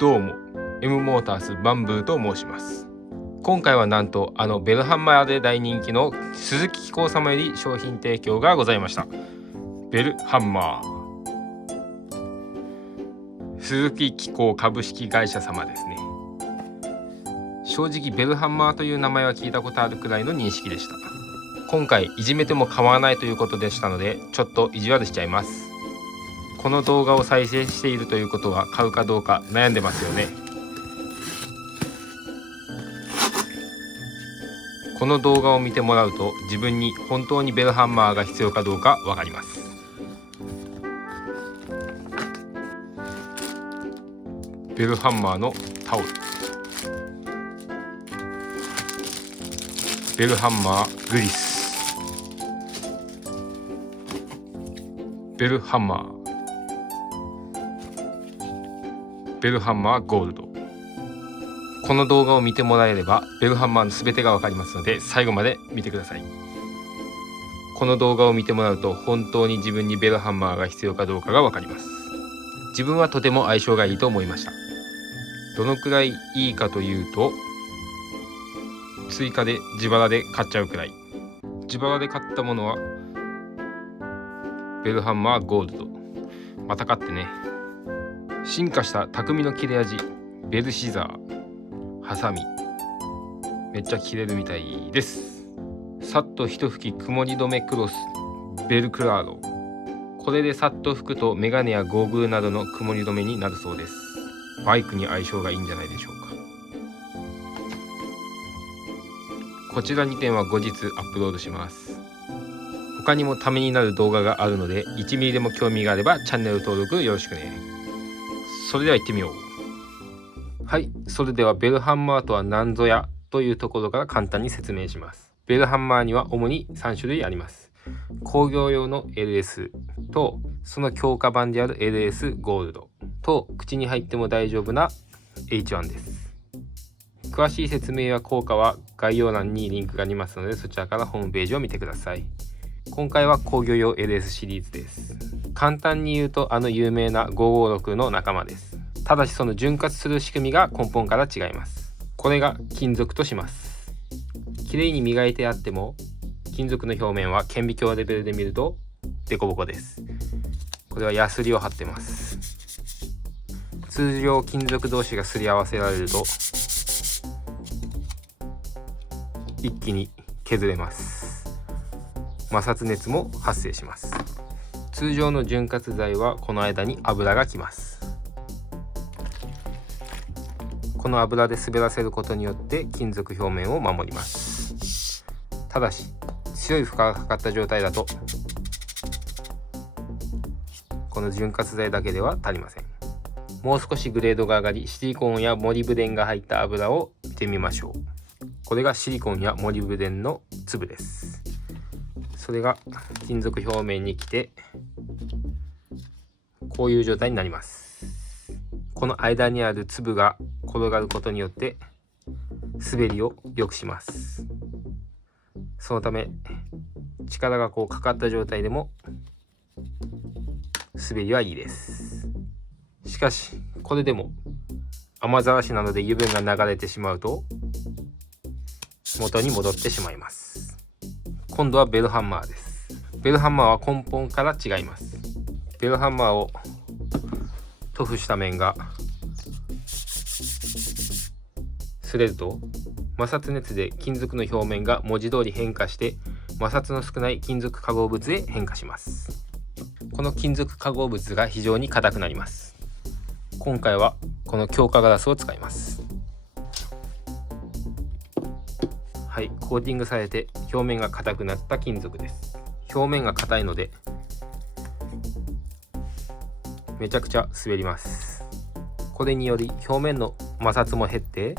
どうも M モータースバンブーと申します。今回はなんとベルハンマーで大人気の鈴木紀行様より商品提供がございました。ベルハンマー、鈴木紀行株式会社様ですね。正直ベルハンマーという名前は聞いたことあるくらいの認識でした。今回いじめても構わないということでしたので、ちょっと意地悪しちゃいます。この動画を再生しているということは買うかどうか悩んでますよね。この動画を見てもらうと自分に本当にベルハンマーが必要かどうかわかります。ベルハンマーのタオル、ベルハンマーグリス、ベルハンマー、ベルハンマーゴールド。この動画を見てもらえればベルハンマーの全てがわかりますので、最後まで見てください。この動画を見てもらうと本当に自分にベルハンマーが必要かどうかがわかります。自分はとても相性がいいと思いました。どのくらいいいかというと、追加で自腹で買っちゃうくらい。自腹で買ったものはベルハンマーゴールド。また買ってね。進化した匠の切れ味、ベルシザー、ハサミ、めっちゃ切れるみたいです。さっと一拭き曇り止めクロス、ベルクラーロ。これでさっと拭くとメガネやゴーグルなどの曇り止めになるそうです。バイクに相性がいいんじゃないでしょうか。こちら2点は後日アップロードします。他にもためになる動画があるので、1ミリでも興味があればチャンネル登録よろしくね。それでは行ってみよう。はい、それではベルハンマーとは何ぞやというところから簡単に説明します。ベルハンマーには主に3種類あります。工業用の LS と、その強化版である LS ゴールドと、口に入っても大丈夫な H1 です。詳しい説明や効果は概要欄にリンクがありますので、そちらからホームページを見てください。今回は工業用 LS シリーズです。簡単に言うと有名な556の仲間です。ただしその潤滑する仕組みが根本から違います。これが金属とします。きれいに磨いてあっても金属の表面は顕微鏡レベルで見るとデコボコです。これはヤスリを貼ってます。通常金属同士がすり合わせられると一気に削れます。摩擦熱も発生します。通常の潤滑剤はこの間に油がきます。この油で滑らせることによって金属表面を守ります。ただし強い負荷がかかった状態だとこの潤滑剤だけでは足りません。もう少しグレードが上がり、シリコンやモリブデンが入った油を見てみましょう。これがシリコンやモリブデンの粒です。それが金属表面に来てこういう状態になります。この間にある粒が転がることによって滑りを良くします。そのため力がかかった状態でも滑りはいいです。しかしこれでも雨ざらしなので油分が流れてしまうと元に戻ってしまいます。今度はベルハンマーです。ベルハンマーは根本から違います。ベルハンマーを塗布した面が擦れると摩擦熱で金属の表面が文字通り変化して摩擦の少ない金属化合物へ変化します。この金属化合物が非常に硬くなります。今回はこの強化ガラスを使います。はい、コーティングされて表面が硬くなった金属です。表面が硬いのでめちゃくちゃ滑ります。これにより表面の摩擦も減って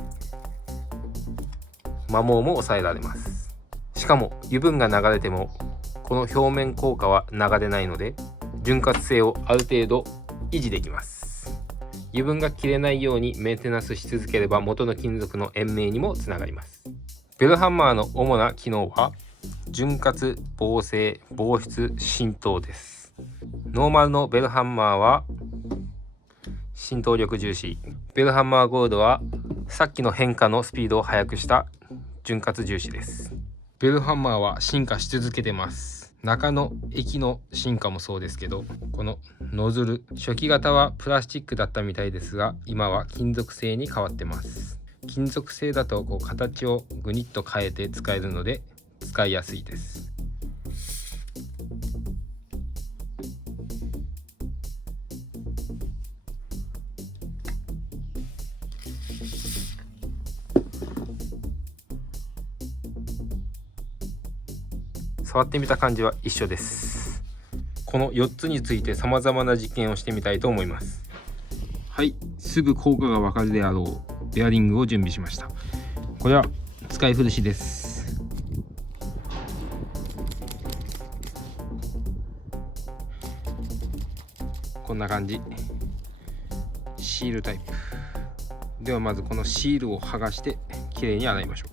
摩耗も抑えられます。しかも油分が流れてもこの表面効果は流れないので潤滑性をある程度維持できます。油分が切れないようにメンテナンスし続ければ元の金属の延命にもつながります。ベルハンマーの主な機能は潤滑、防静、防湿、浸透です。ノーマルのベルハンマーは浸透力重視。ベルハンマーゴールドはさっきの変化のスピードを速くした潤滑重視です。ベルハンマーは進化し続けてます。中の液の進化もそうですけど、このノズル、初期型はプラスチックだったみたいですが、今は金属製に変わってます。金属製だと形をグニッと変えて使えるので使いやすいです。触ってみた感じは一緒です。この4つについて様々な実験をしてみたいと思います。はい、すぐ効果がわかるであろうベアリングを準備しました。これは使い古しです。こんな感じ。シールタイプでは、まずこのシールを剥がしてきれいに洗いましょう。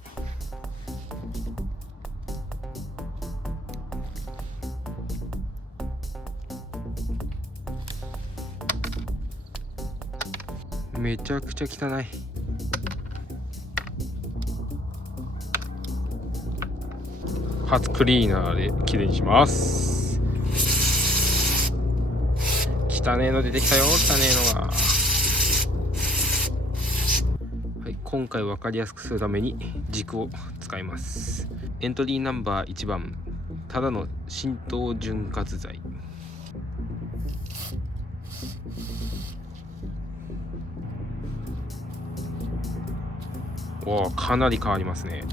めちゃくちゃ汚い。初クリーナーできれいにします。汚ねえの出てきたよ。汚ねえのが。はい、今回分かりやすくするために軸を使います。エントリーナンバー1番、ただの浸透潤滑剤。おー、かなり変わりますね。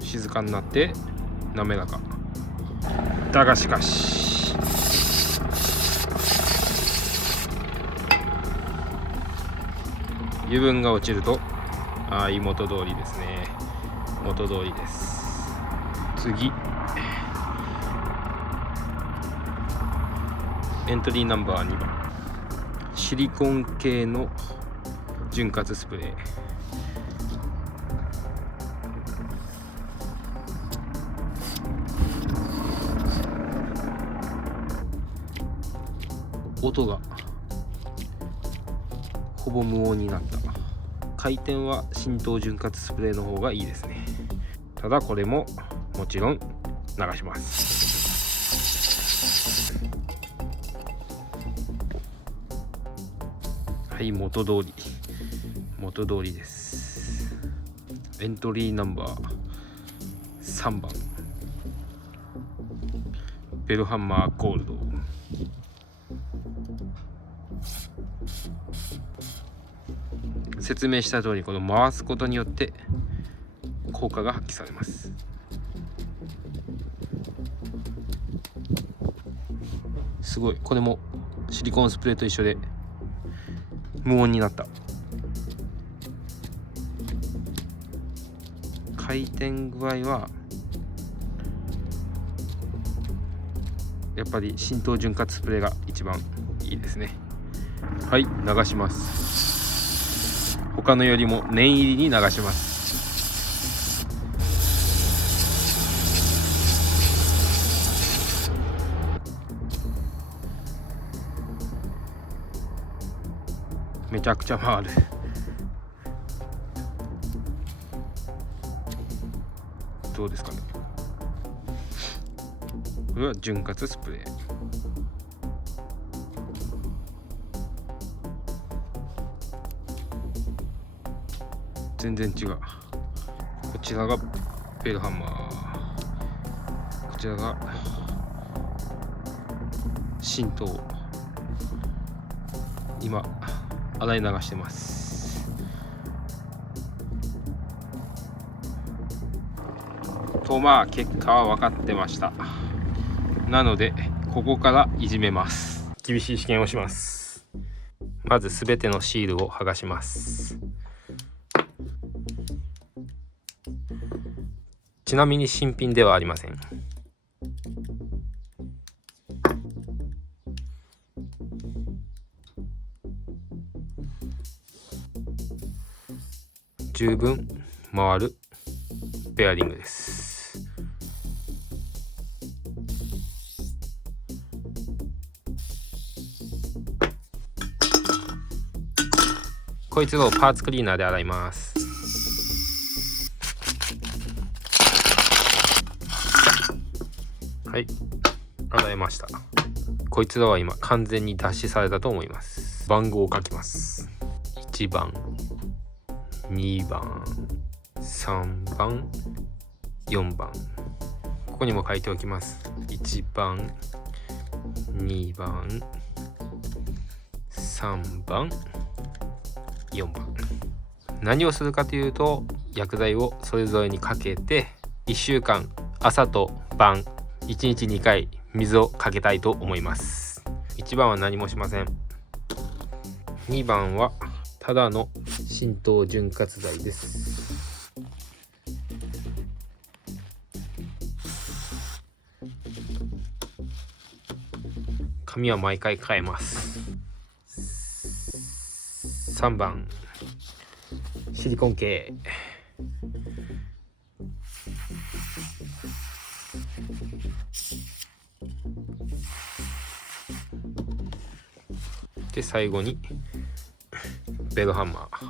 静かになって滑らかだが、しかし油分が落ちると元通りですね。元通りです。次、エントリーナンバー2番、シリコン系の潤滑スプレー。音がほぼ無音になった。回転は浸透潤滑スプレーの方がいいですね。ただこれももちろん流します。はい、元通りです。エントリーナンバー3番、ベルハンマーゴールド。説明した通り、この回すことによって効果が発揮されます。すごい、これもシリコンスプレーと一緒で無音になった。回転具合はやっぱり浸透潤滑スプレーが一番いいですね。はい、流します。他のよりも念入りに流します。めちゃくちゃ回る。どうですかね。これは潤滑スプレー。全然違う。こちらがベルハンマー、こちらが浸透。今洗い流してます。と、結果は分かってました。なのでここからいじめます。厳しい試験をします。まずすべてのシールを剥がします。ちなみに新品ではありません。十分回るベアリングです。こいつをパーツクリーナーで洗います。はい、洗いました。こいつらは今完全に脱脂されたと思います。番号を書きます。1番、2番、3番、4番。ここにも書いておきます。1番、2番、3番、4番。何をするかというと、薬剤をそれぞれにかけて1週間朝と晩1日2回水をかけたいと思います。1番は何もしません。2番はただの浸透潤滑剤です。紙は毎回変えます。3番シリコン系。で最後にベルハンマー。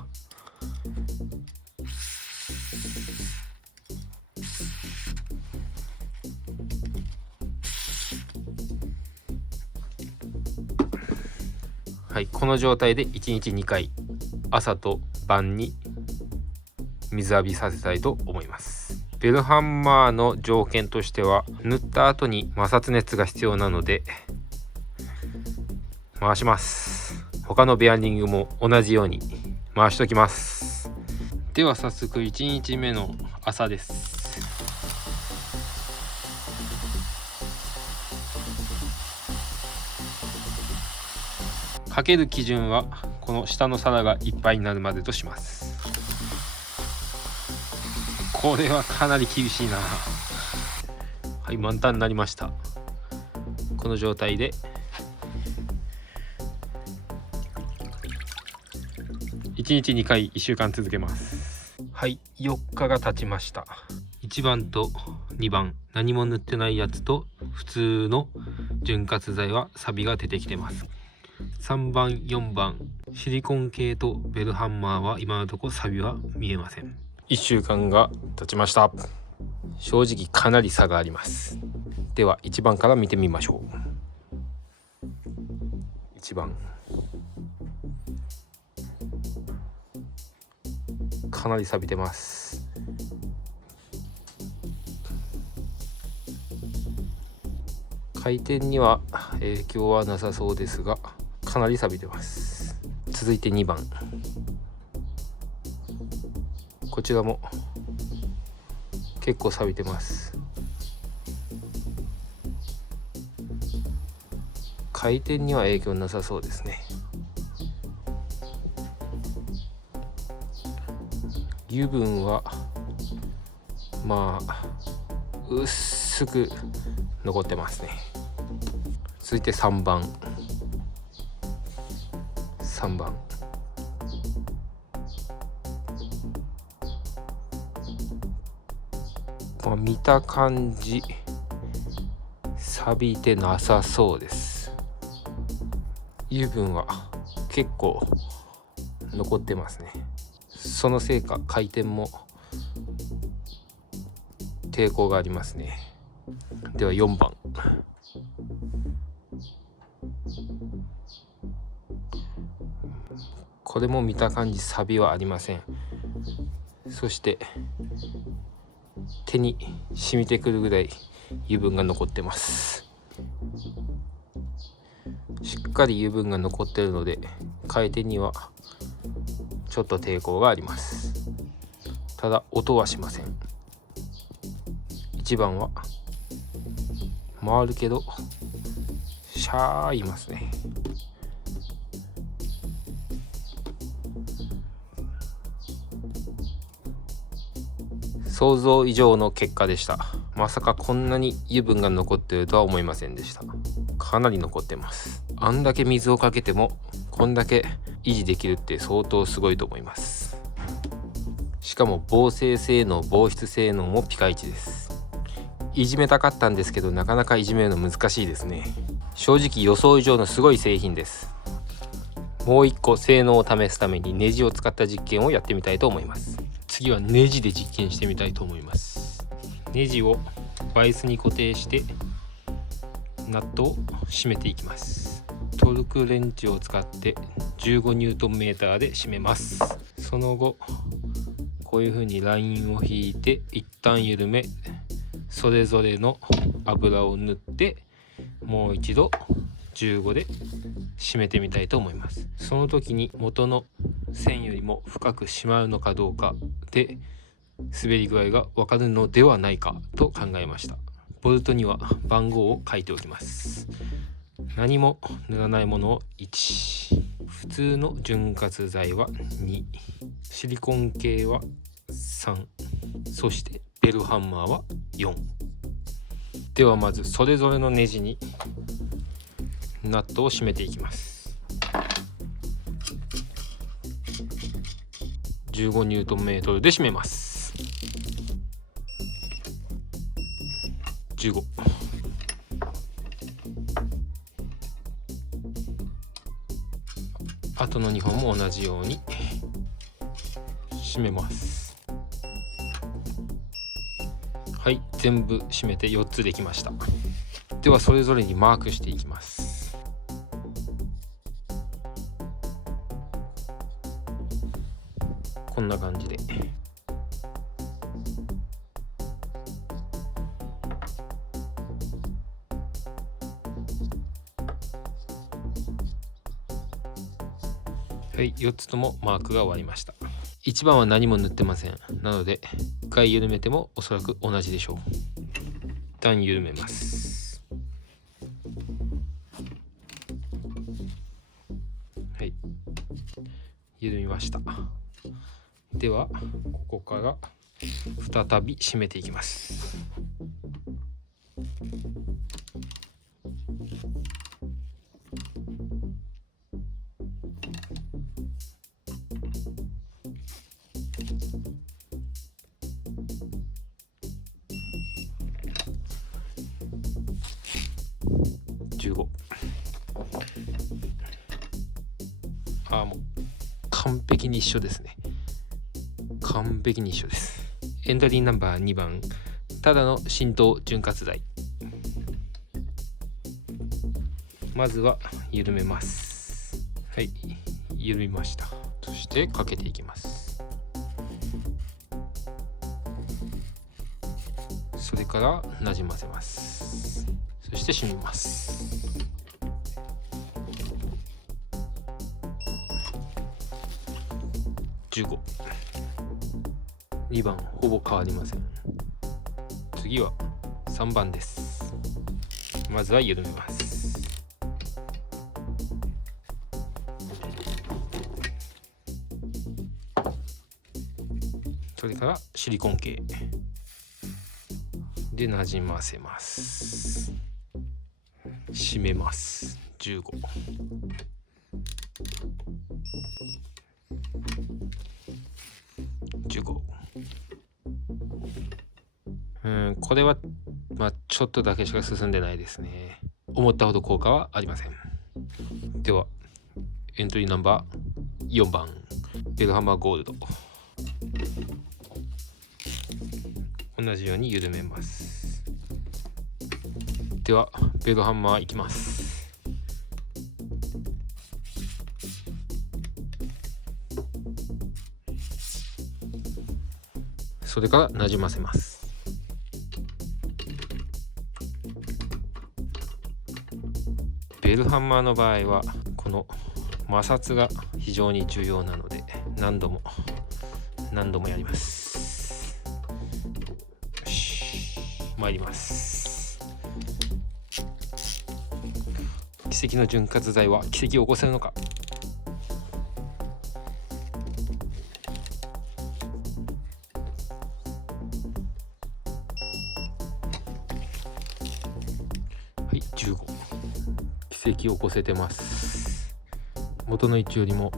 はい、この状態で1日2回朝と晩に水浴びさせたいと思います。ベルハンマーの条件としては塗った後に摩擦熱が必要なので回します。他のベアリングも同じように回しときます。では早速1日目の朝です。かける基準はこの下の皿がいっぱいになるまでとします。これはかなり厳しいな。はい、満タンになりました。この状態で1日2回1週間続けます。はい、4日が経ちました。1番と2番何も塗ってないやつと普通の潤滑剤はサビが出てきてます。3番4番シリコン系とベルハンマーは今のところサビは見えません。1週間が経ちました。正直かなり差があります。では1番から見てみましょう。1番かなり錆びてます。回転には影響はなさそうですがかなり錆びてます。続いて2番、こちらも結構錆びてます。回転には影響なさそうですね。油分はまあ薄く残ってますね。続いて3番まあ、見た感じ錆びてなさそうです。油分は結構残ってますね。そのせいか回転も抵抗がありますね。では4番、これも見た感じ錆びはありません。そして手に染みてくるぐらい油分が残ってます。しっかり油分が残っているので回転にはちょっと抵抗があります。ただ音はしません。1番は回るけどシャーいますね。想像以上の結果でした。まさかこんなに油分が残っているとは思いませんでした。かなり残ってます。あんだけ水をかけてもこんだけ維持できるって相当すごいと思います。しかも防水性能防湿性能もピカイチです。いじめたかったんですけどなかなかいじめるの難しいですね。正直予想以上のすごい製品です。もう一個性能を試すためにネジを使った実験をやってみたいと思います。次はネジで実験してみたいと思います。ネジをバイスに固定してナットを締めていきます。トルクレンチを使って15ニュートンメーターで締めます。その後こういう風にラインを引いて一旦緩め、それぞれの油を塗ってもう一度15で締めてみたいと思います。その時に元の線よりも深く締まるのかどうかで滑り具合がわかるのではないかと考えました。ボルトには番号を書いておきます。何も塗らないものを1、普通の潤滑剤は2、シリコン系は3、そしてベルハンマーは4。ではまずそれぞれのネジにナットを締めていきます。15ニュートンメートルで締めます。15、あとの2本も同じように締めます。はい、全部締めて4つできました。ではそれぞれにマークしていきます。こんな感じではい、4つともマークが終わりました。1番は何も塗ってません。なので1回緩めてもおそらく同じでしょう。一旦緩めます。はい、緩みました。ではここから再び締めていきます。15。もう完璧に一緒ですね。完璧に一緒です。エントリーナンバー2番、ただの浸透潤滑剤。まずは緩めます。はい、緩みました。そしてかけていきます。それからなじませます。そして締めます。15。2番ほぼ変わりません。次は3番です。まずは緩めます。それからシリコン系でなじませます。締めます。15。これはちょっとだけしか進んでないですね。思ったほど効果はありません。ではエントリーナンバー4番、ベルハンマーゴールド。同じように緩めます。ではベルハンマーいきます。それからなじませます。ベルハンマーの場合はこの摩擦が非常に重要なので何度もやります。よし、参ります。奇跡の潤滑剤は奇跡を起こせるのか。はい、15。奇跡を起こせてます。元の位置よりも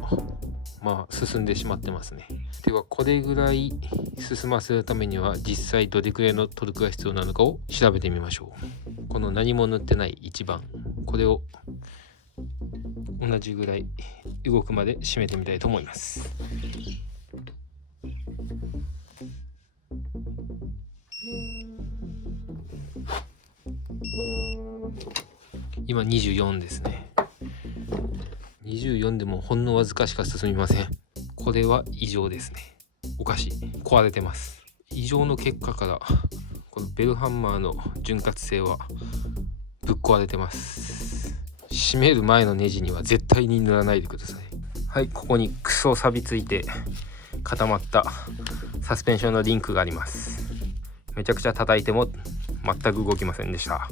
進んでしまってますね。ではこれぐらい進ませるためには実際どれくらいのトルクが必要なのかを調べてみましょう。この何も塗ってない1番、これを同じぐらい動くまで締めてみたいと思います。今24ですね。24でもほんのわずかしか進みません。これは異常ですね。おかしい、壊れてます。異常の結果からこのベルハンマーの潤滑性はぶっ壊れてます。締める前のネジには絶対に塗らないでください。はい、ここにクソ錆びついて固まったサスペンションのリンクがあります。めちゃくちゃ叩いても全く動きませんでした。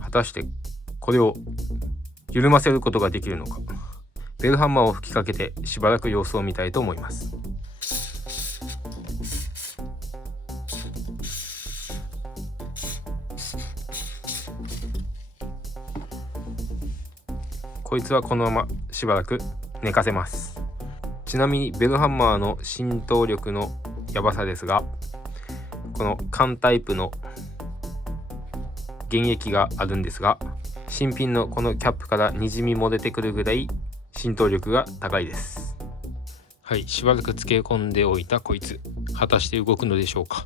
果たしてこれを緩ませることができるのか。ベルハンマーを吹きかけてしばらく様子を見たいと思います。こいつはこのまましばらく寝かせます。ちなみにベルハンマーの浸透力のやばさですが、この缶タイプの原液があるんですが、新品のこのキャップからにじみも出てくるぐらい浸透力が高いです。はい、しばらく漬け込んでおいたこいつ、果たして動くのでしょうか。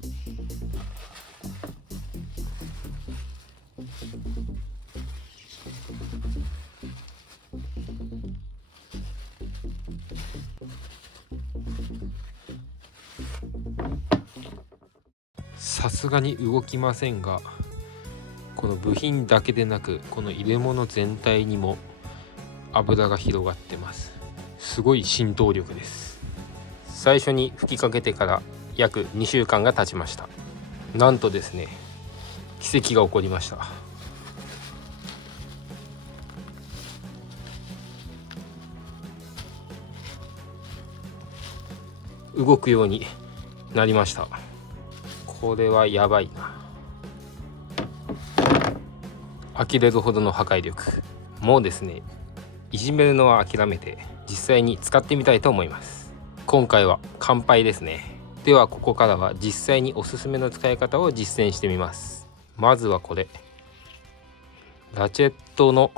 さすがに動きませんが、この部品だけでなくこの入れ物全体にも油が広がってます。すごい浸透力です。最初に吹きかけてから約2週間が経ちました。なんとですね、奇跡が起こりました。動くようになりました。これはやばいな。呆れるほどの破壊力。もうですね、いじめるのは諦めて実際に使ってみたいと思います。今回は乾杯ですね。ではここからは実際におすすめの使い方を実践してみます。まずはこれ、ラチェットの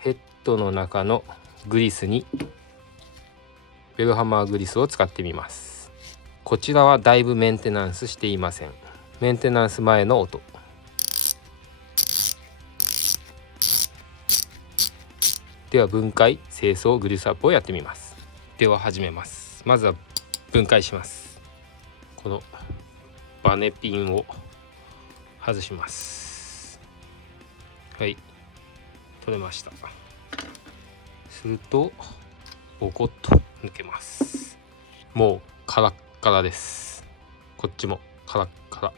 ヘッドの中のグリスにベルハンマーグリスを使ってみます。こちらはだいぶメンテナンスしていません。メンテナンス前の音。では分解、清掃、グリスアップをやってみます。では始めます。まずは分解します。このバネピンを外します。はい、取れました。するとボコッと抜けます。もうカラッカラです。こっちもカラッカラ。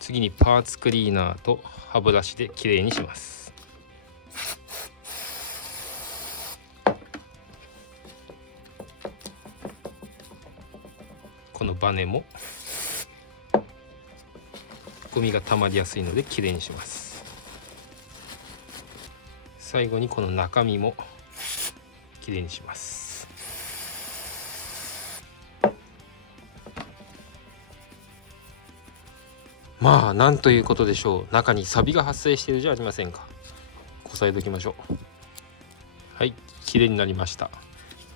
次にパーツクリーナーと歯ブラシできれいにします。このバネもゴミが溜まりやすいのできれいにします。最後にこの中身もきれいにします。まあなんということでしょう。中にサビが発生しているじゃありませんか。こさえておきましょう。はい、きれいになりました。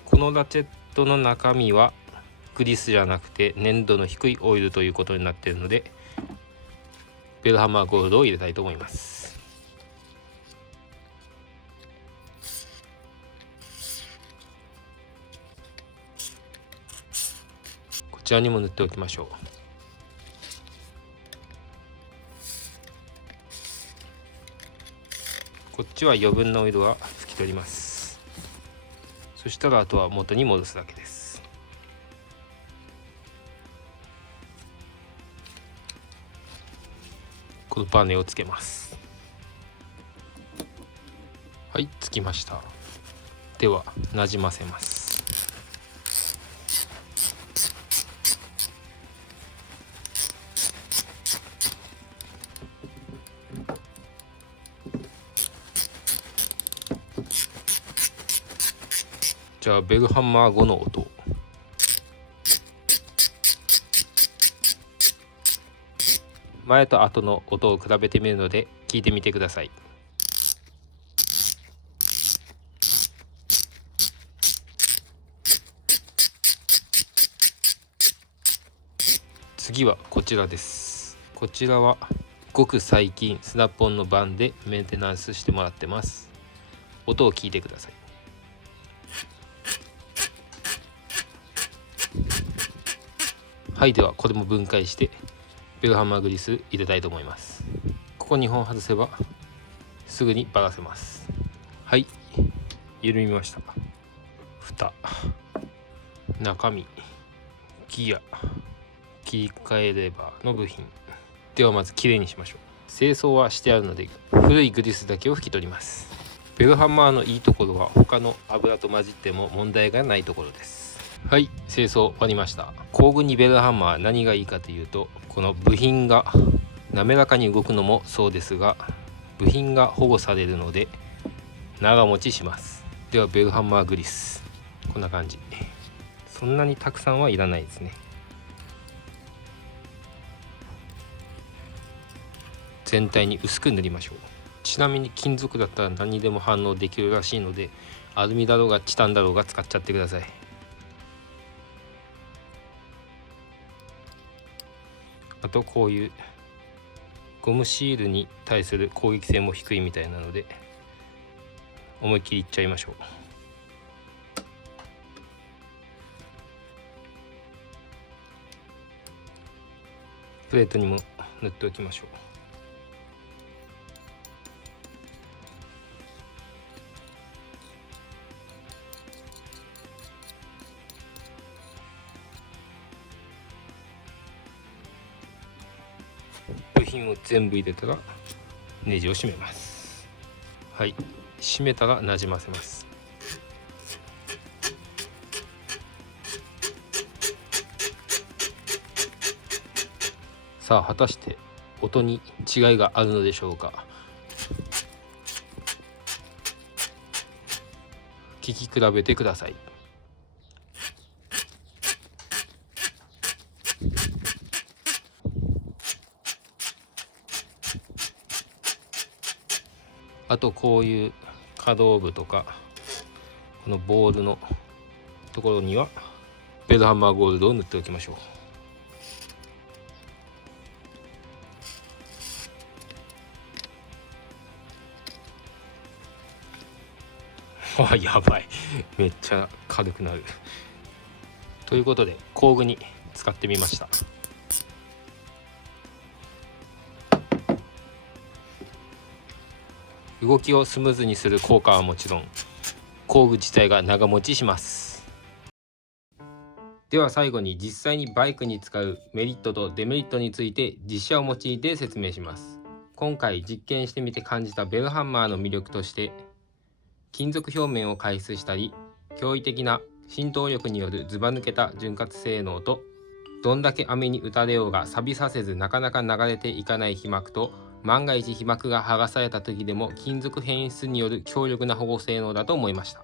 このラチェットの中身はグリスじゃなくて粘度の低いオイルということになっているので、ベルハンマーゴールドを入れたいと思います。こちらにも塗っておきましょう。こっちは余分なオイルは拭き取ります。そしたらあとは元に戻すだけです。このバネをつけます。はい、つきました。ではなじませます。じゃあベルハンマー後の音。前と後の音を比べてみるので聞いてみてください。次はこちらです。こちらはごく最近スナポンの番でメンテナンスしてもらってます。音を聞いてください。はい、ではこれも分解してベルハンマーグリス入れたいと思います。ここ2本外せばすぐにばらせます。はい、緩みました。蓋、中身、ギア、切り替えレバーの部品ではまずきれいにしましょう。清掃はしてあるので古いグリスだけを拭き取ります。ベルハンマーのいいところは他の油と混じっても問題がないところです。はい、清掃終わりました。工具にベルハンマー何がいいかというと、この部品が滑らかに動くのもそうですが、部品が保護されるので長持ちします。ではベルハンマーグリス、こんな感じ。そんなにたくさんはいらないですね。全体に薄く塗りましょう。ちなみに金属だったら何にでも反応できるらしいので、アルミだろうがチタンだろうが使っちゃってください。あとこういうゴムシールに対する攻撃性も低いみたいなので思いっきりいっちゃいましょう。プレートにも塗っておきましょう。部品を全部入れたらネジを締めます。はい、締めたらなじませます。さあ果たして音に違いがあるのでしょうか。聞き比べてください。あとこういう可動部とかこのボールのところにはベルハンマーゴールドを塗っておきましょう。あ、やばい、めっちゃ軽くなる。ということで工具に使ってみました。動きをスムーズにする効果はもちろん、工具自体が長持ちします。では最後に実際にバイクに使うメリットとデメリットについて実写を用いて説明します。今回実験してみて感じたベルハンマーの魅力として、金属表面を回出したり、驚異的な浸透力によるずば抜けた潤滑性能と、どんだけ雨に打たれようが錆びさせずなかなか流れていかない被膜と、万が一被膜が剥がされた時でも金属変質による強力な保護性能だと思いました。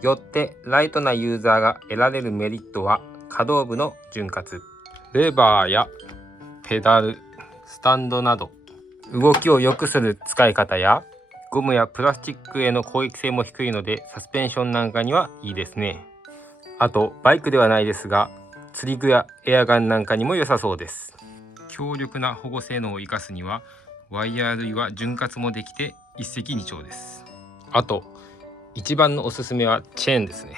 よってライトなユーザーが得られるメリットは、可動部の潤滑、レバーやペダル、スタンドなど動きを良くする使い方や、ゴムやプラスチックへの攻撃性も低いのでサスペンションなんかにはいいですね。あとバイクではないですが、釣り具やエアガンなんかにも良さそうです。強力な保護性能を生かすには、ワイヤー類は潤滑もできて一石二鳥です。あと一番のおすすめはチェーンですね。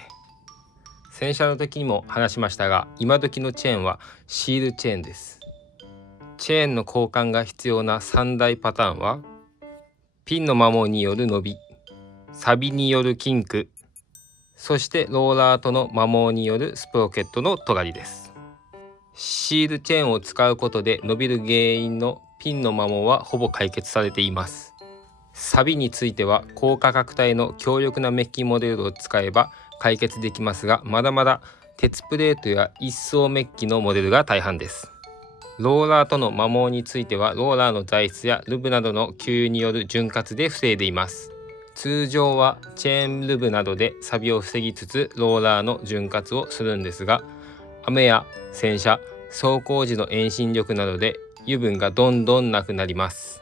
洗車の時にも話しましたが、今時のチェーンはシールチェーンです。チェーンの交換が必要な3大パターンは、ピンの摩耗による伸び、錆によるキンク、そしてローラーとの摩耗によるスプロケットの尖りです。シールチェーンを使うことで伸びる原因のピンの摩耗はほぼ解決されています。錆については高価格帯の強力なメッキモデルを使えば解決できますが、まだまだ鉄プレートや一層メッキのモデルが大半です。ローラーとの摩耗についてはローラーの材質やルブなどの給油による潤滑で防いでいます。通常はチェーンルブなどで錆を防ぎつつローラーの潤滑をするんですが、雨や洗車、走行時の遠心力などで油分がどんどんなくなります。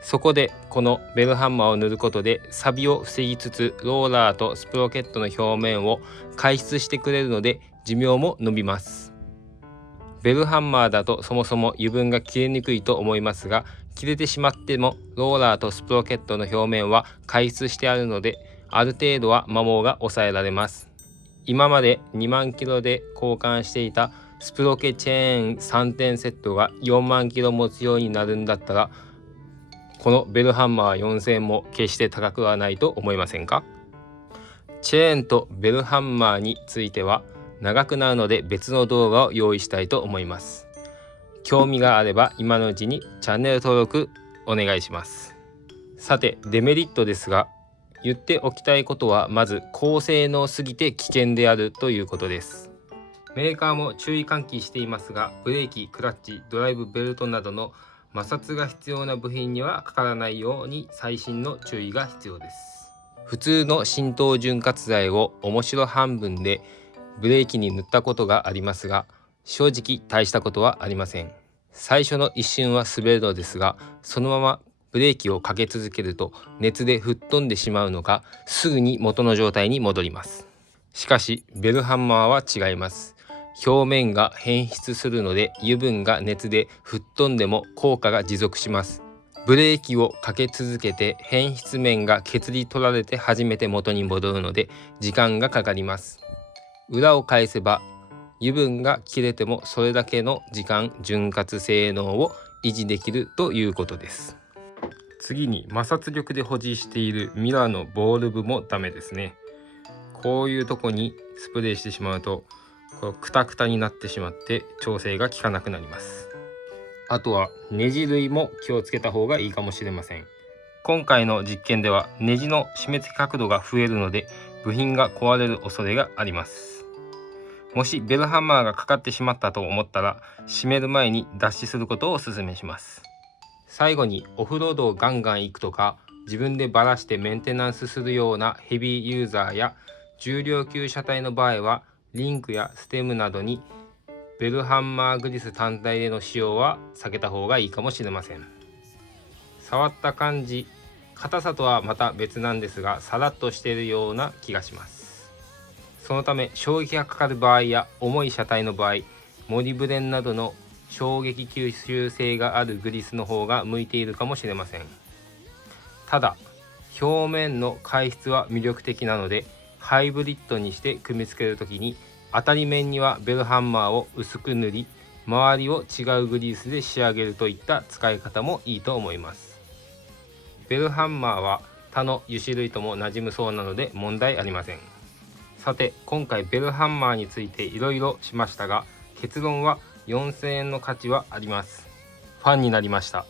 そこでこのベルハンマーを塗ることで錆を防ぎつつ、ローラーとスプロケットの表面を回出してくれるので寿命も伸びます。ベルハンマーだとそもそも油分が切れにくいと思いますが、切れてしまってもローラーとスプロケットの表面は開出してあるので、ある程度は摩耗が抑えられます。今まで2万キロで交換していたスプロケチェーン3点セットが4万キロ持つようになるんだったら、このベルハンマー4000も決して高くはないと思いませんか？チェーンとベルハンマーについては長くなるので別の動画を用意したいと思います。興味があれば今のうちにチャンネル登録お願いします。さて、デメリットですが、言っておきたいことはまず高性能すぎて危険であるということです。メーカーも注意喚起していますが、ブレーキ、クラッチ、ドライブベルトなどの摩擦が必要な部品にはかからないように細心の注意が必要です。普通の浸透潤滑剤を面白半分でブレーキに塗ったことがありますが、正直大したことはありません。最初の一瞬は滑るのですが、そのままブレーキをかけ続けると熱で吹っ飛んでしまうのか、すぐに元の状態に戻ります。しかしベルハンマーは違います。表面が変質するので、油分が熱で吹っ飛んでも効果が持続します。ブレーキをかけ続けて変質面が削り取られて初めて元に戻るので時間がかかります。裏を返せば油分が切れてもそれだけの時間潤滑性能を維持できるということです。次に摩擦力で保持しているミラーのボール部もダメですね。こういうとこにスプレーしてしまうとクタクタになってしまって調整が効かなくなります。あとはネジ類も気をつけた方がいいかもしれません。今回の実験ではネジの締め付け角度が増えるので部品が壊れる恐れがあります。もしベルハンマーがかかってしまったと思ったら、締める前に脱脂することをお勧めします。最後にオフロードをガンガン行くとか、自分でバラしてメンテナンスするようなヘビーユーザーや重量級車体の場合は、リンクやステムなどにベルハンマーグリス単体での使用は避けた方がいいかもしれません。触った感じ、硬さとはまた別なんですが、さらっとしているような気がします。そのため衝撃がかかる場合や重い車体の場合、モリブレンなどの衝撃吸収性があるグリスの方が向いているかもしれません。ただ表面の開質は魅力的なので、ハイブリッドにして組み付けるときに当たり面にはベルハンマーを薄く塗り、周りを違うグリースで仕上げるといった使い方もいいと思います。ベルハンマーは他の油脂類とも馴染むそうなので問題ありません。さて、今回ベルハンマーについていろいろしましたが、結論は4000円の価値はあります。ファンになりました。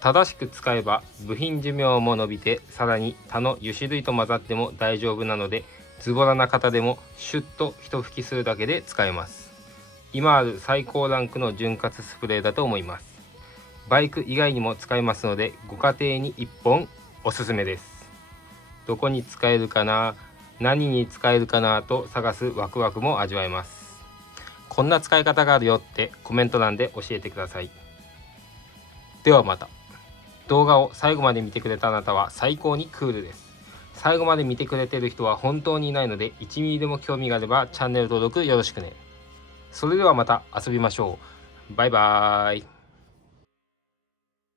正しく使えば部品寿命も伸びて、さらに他の油脂類と混ざっても大丈夫なので、ズボラな方でもシュッと一吹きするだけで使えます。今ある最高ランクの潤滑スプレーだと思います。バイク以外にも使えますので、ご家庭に1本おすすめです。どこに使えるかな、何に使えるかなと探すワクワクも味わえます。こんな使い方があるよってコメント欄で教えてください。ではまた。動画を最後まで見てくれたあなたは最高にクールです。最後まで見てくれてる人は本当にいないので、1ミリでも興味があればチャンネル登録よろしくね。それではまた遊びましょう。バイバーイ。